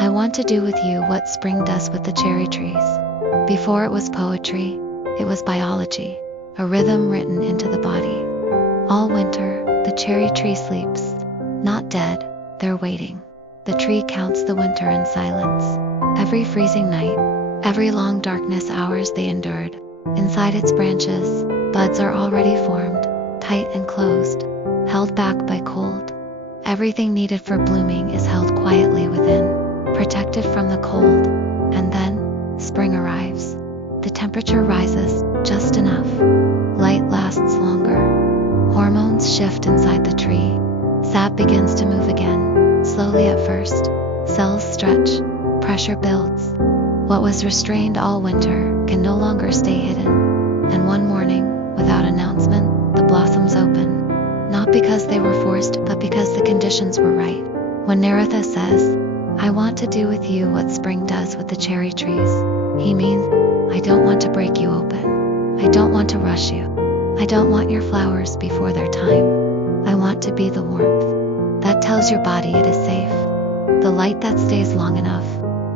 I want to do with you what spring does with the cherry trees. Before it was poetry, it was biology, a rhythm written into the body. All winter, the cherry tree sleeps. Not dead, they're waiting. The tree counts the winter in silence. Every freezing night, every long darkness hours they endured. Inside its branches, buds are already formed, tight and closed, held back by cold. Everything needed for blooming is held quietly within, protected from the cold. And then, spring arrives. The temperature rises just enough. Light lasts longer. Hormones shift inside the tree. Sap begins to move again, slowly at first. Cells stretch, pressure builds. What was restrained all winter can no longer stay hidden. And one morning, without announcement, the blossoms open. Not because they were forced, but because the conditions were right. When Neruda says, "I want to do with you what spring does with the cherry trees," he means, I don't want to break you open. I don't want to rush you. I don't want your flowers before their time. I want to be the warmth that tells your body it is safe. The light that stays long enough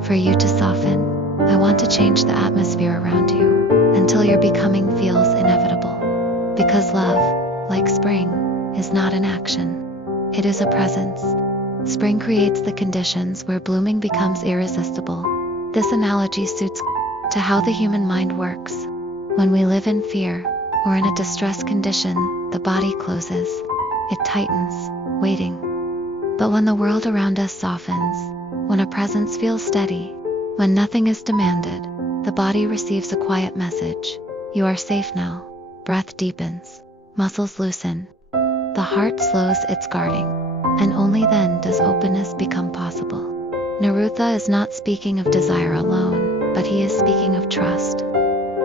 for you to soften. I want to change the atmosphere around you until your becoming feels inevitable. Because love, like spring, is not an action. It is a presence. Spring creates the conditions where blooming becomes irresistible. This analogy suits to how the human mind works. When we live in fear or in a distressed condition, the body closes. It tightens, waiting. But when the world around us softens, when a presence feels steady, when nothing is demanded, the body receives a quiet message. You are safe now. Breath deepens. Muscles loosen. The heart slows its guarding. And only then does openness become possible. Neruda is not speaking of desire alone, but he is speaking of trust.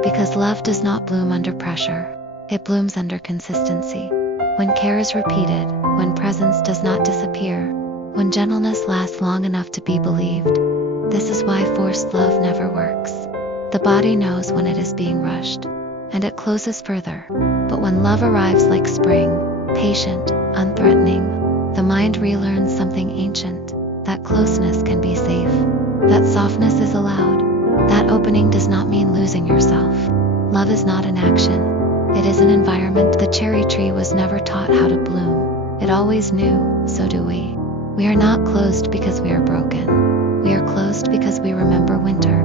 Because love does not bloom under pressure. It blooms under consistency. When care is repeated, when presence does not disappear, when gentleness lasts long enough to be believed. This is why forced love never works. The body knows when it is being rushed, and it closes further. But when love arrives like spring, patient, unthreatening, the mind relearns something ancient, that closeness can be safe, that softness is allowed, that opening does not mean losing yourself. Love is not an action. It is an environment. The cherry tree was never taught how to bloom. It always knew, so do we. We are not closed because we are broken. We are closed because we remember winter.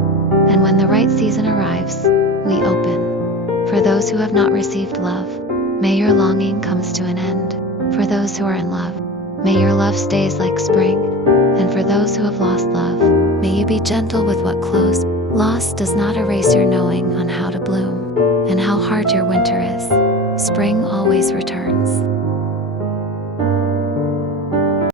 And when the right season arrives, we open. For those who have not received love, may your longing comes to an end. For those who are in love, may your love stays like spring. And for those who have lost love, may you be gentle with what closed. Loss does not erase your knowing on how to bloom, and how hard your winter is. Spring always returns.